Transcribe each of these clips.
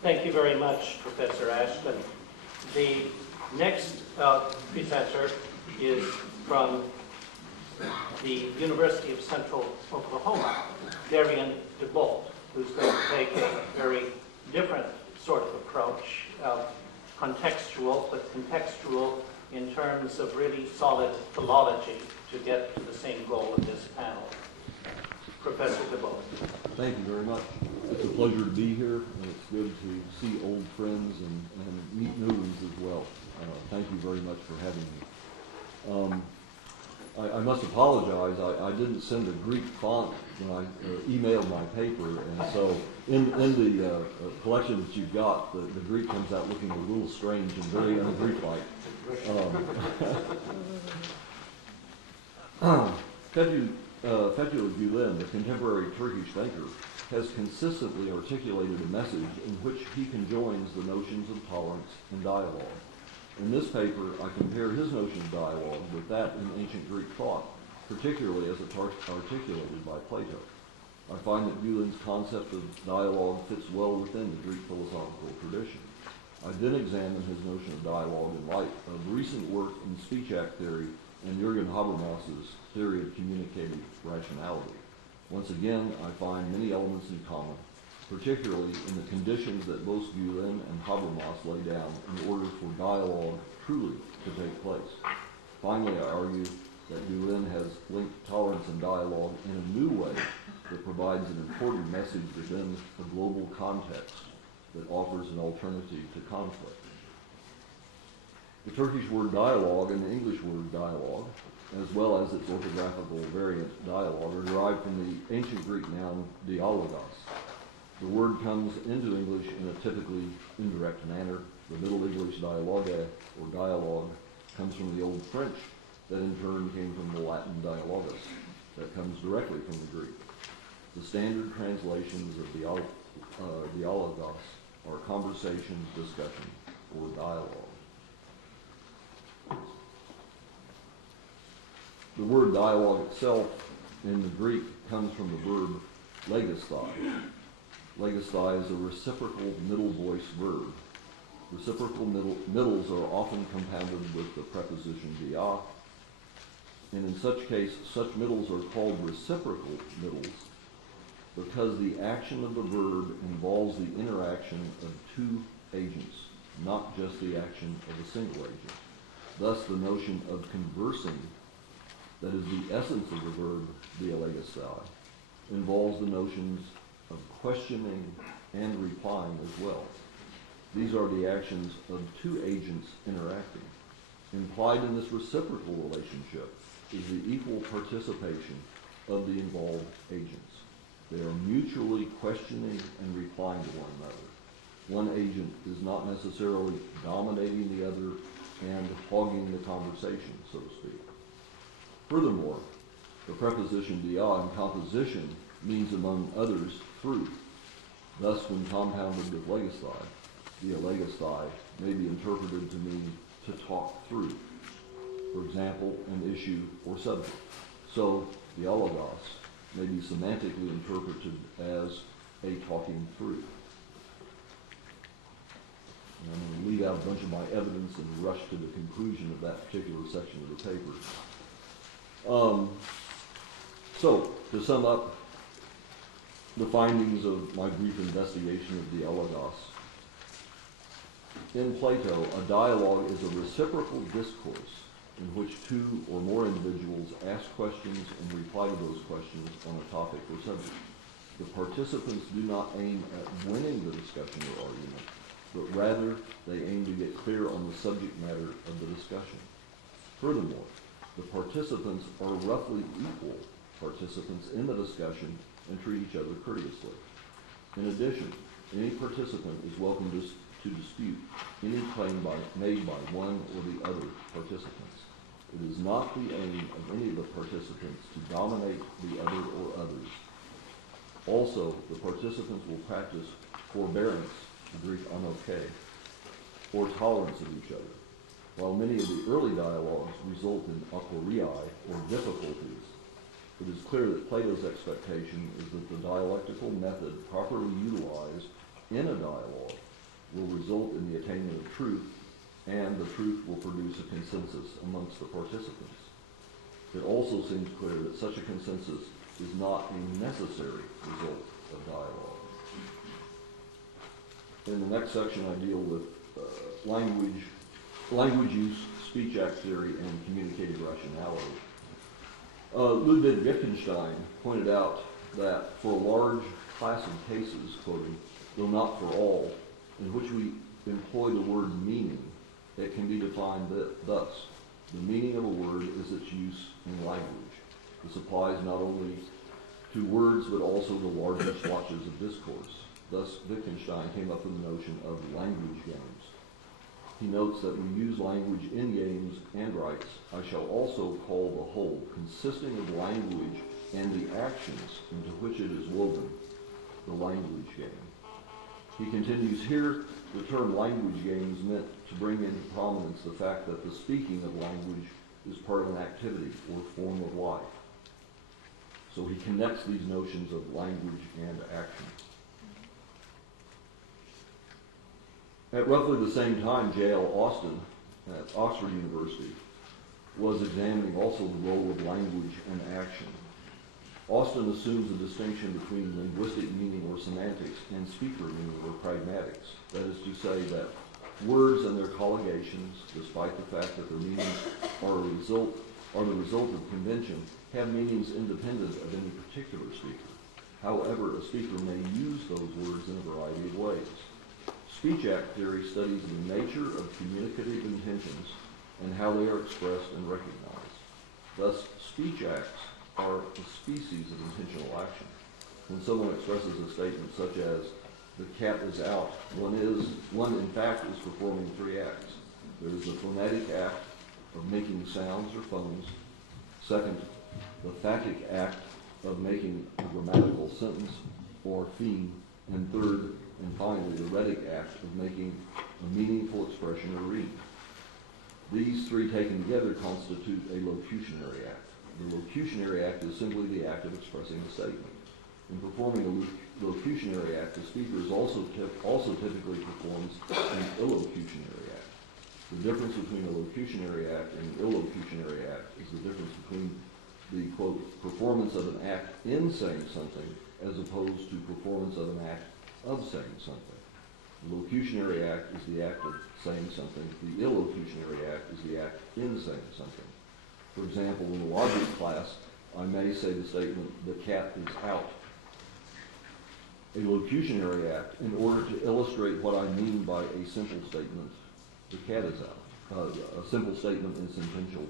Thank you very much, Professor Ashton. The next presenter is from the University of Central Oklahoma, Darrian De Bolt, who's going to take a very different sort of approach, contextual, but contextual in terms of really solid philology to get to the same goal of this panel. Professor De Bolt. Thank you very much. It's a pleasure to be here, and it's good to see old friends and meet new ones as well. Thank you very much for having me. I must apologize. I didn't send a Greek font when I emailed my paper, and so in the collection that you've got, the Greek comes out looking a little strange and very un-Greek-like. Fethullah Gülen, the contemporary Turkish thinker, has consistently articulated a message in which he conjoins the notions of tolerance and dialogue. In this paper, I compare his notion of dialogue with that in ancient Greek thought, particularly as articulated by Plato. I find that Gülen's concept of dialogue fits well within the Greek philosophical tradition. I then examine his notion of dialogue in light of recent work in speech act theory and Jürgen Habermas's theory of communicative rationality. Once again, I find many elements in common, particularly in the conditions that both Gülen and Habermas lay down in order for dialogue truly to take place. Finally, I argue that Gülen has linked tolerance and dialogue in a new way that provides an important message within a global context that offers an alternative to conflict. The Turkish word dialogue and the English word dialogue, as well as its orthographical variant dialogue, are derived from the ancient Greek noun dialogos. The word comes into English in a typically indirect manner. The Middle English dialogue or dialogue comes from the Old French, that in turn came from the Latin dialogus, that comes directly from the Greek. The standard translations of dialogos are conversation, discussion, or dialogue. The word dialogue itself in the Greek comes from the verb legisthai. Legisthai is a reciprocal middle voice verb. Reciprocal middles are often compounded with the preposition dia, and in such case, such middles are called reciprocal middles because the action of the verb involves the interaction of two agents, not just the action of a single agent. Thus, the notion of conversing, that is the essence of the verb dialegisthai, involves the notions of questioning and replying as well. These are the actions of two agents interacting. Implied in this reciprocal relationship is the equal participation of the involved agents. They are mutually questioning and replying to one another. One agent is not necessarily dominating the other and hogging the conversation, so to speak. Furthermore, the preposition dia in composition means, among others, through. Thus, when compounded with legisthai, dialegisthai may be interpreted to mean to talk through. For example, an issue or subject. So, dialogos may be semantically interpreted as a talking through. And I'm going to leave out a bunch of my evidence and rush to the conclusion of that particular section of the paper. So, to sum up the findings of my brief investigation of dialogos, in Plato, a dialogue is a reciprocal discourse in which two or more individuals ask questions and reply to those questions on a topic or subject. The participants do not aim at winning the discussion or argument, but rather they aim to get clear on the subject matter of the discussion. Furthermore, the participants are roughly equal participants in the discussion and treat each other courteously. In addition, any participant is welcome to dispute any claim made by one or the other participants. It is not the aim of any of the participants to dominate the other or others. Also, the participants will practice forbearance, the Greek anoke, or tolerance of each other. While many of the early dialogues result in aporia, or difficulties, it is clear that Plato's expectation is that the dialectical method properly utilized in a dialogue will result in the attainment of truth, and the truth will produce a consensus amongst the participants. It also seems clear that such a consensus is not a necessary result of dialogue. In the next section, I deal with language use, speech act theory, and communicative rationality. Ludwig Wittgenstein pointed out that for a large class of cases, quoting, though not for all, in which we employ the word meaning, it can be defined thus. The meaning of a word is its use in language. This applies not only to words, but also to larger swatches of discourse. Thus, Wittgenstein came up with the notion of language games. He notes that we use language in games and writes, I shall also call the whole, consisting of language and the actions into which it is woven, the language game. He continues, here the term language game is meant to bring into prominence the fact that the speaking of language is part of an activity or form of life. So he connects these notions of language and action. At roughly the same time, J.L. Austin at Oxford University was examining also the role of language and action. Austin assumes a distinction between linguistic meaning or semantics and speaker meaning or pragmatics. That is to say that words and their collocations, despite the fact that their meanings are the result of convention, have meanings independent of any particular speaker. However, a speaker may use those words in a variety of ways. Speech act theory studies the nature of communicative intentions and how they are expressed and recognized. Thus, speech acts are a species of intentional action. When someone expresses a statement such as, the cat is out, one in fact is performing three acts. There is the phonetic act of making sounds or phones. Second, the phatic act of making a grammatical sentence or theme. And third, and finally, the rhetoric act of making a meaningful expression or reading. These three taken together constitute a locutionary act. The locutionary act is simply the act of expressing a statement. In performing a locutionary act, the speaker also typically performs an illocutionary act. The difference between a locutionary act and an illocutionary act is the difference between the, quote, performance of an act in saying something as opposed to performance of an act of saying something. The locutionary act is the act of saying something. The illocutionary act is the act in saying something. For example, in a logic class, I may say the statement, the cat is out. A locutionary act, in order to illustrate what I mean by a simple statement, the cat is out. A simple statement in sentential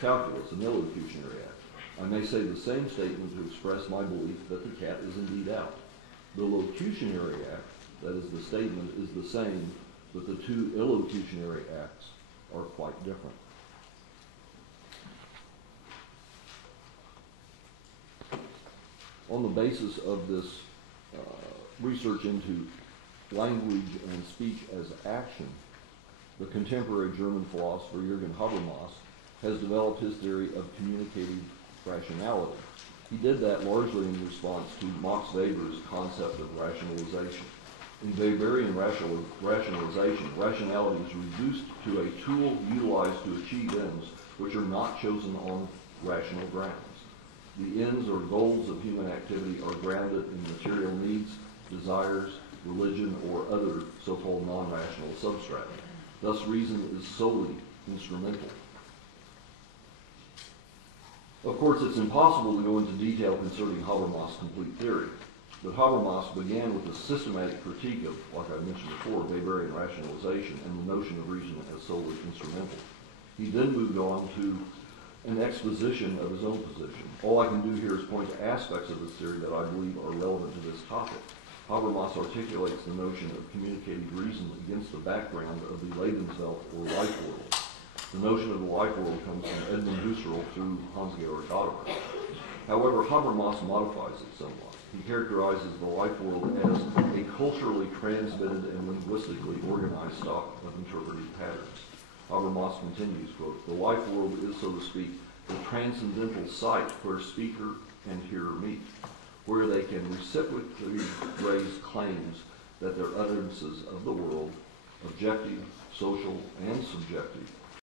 calculus, an illocutionary act. I may say the same statement to express my belief that the cat is indeed out. The locutionary act, that is the statement, is the same, but the two illocutionary acts are quite different. On the basis of this research into language and speech as action, the contemporary German philosopher Jürgen Habermas has developed his theory of communicative rationality. He did that largely in response to Max Weber's concept of rationalization. In Weberian rationalization, rationality is reduced to a tool utilized to achieve ends which are not chosen on rational grounds. The ends or goals of human activity are grounded in material needs, desires, religion, or other so-called non-rational substrata. Thus, reason is solely instrumental. Of course, it's impossible to go into detail concerning Habermas' complete theory, but Habermas began with a systematic critique of, like I mentioned before, Weberian rationalization and the notion of reason as solely instrumental. He then moved on to an exposition of his own position. All I can do here is point to aspects of this theory that I believe are relevant to this topic. Habermas articulates the notion of communicative reason against the background of the Lebenswelt or life world. The notion of the life world comes from Edmund Husserl through Hans-Georg Gadamer. However, Habermas modifies it somewhat. He characterizes the life world as a culturally transmitted and linguistically organized stock of interpretive patterns. Habermas continues, quote, the life world is, so to speak, the transcendental site where speaker and hearer meet, where they can reciprocally raise claims that their utterances of the world, objective, social, and subjective,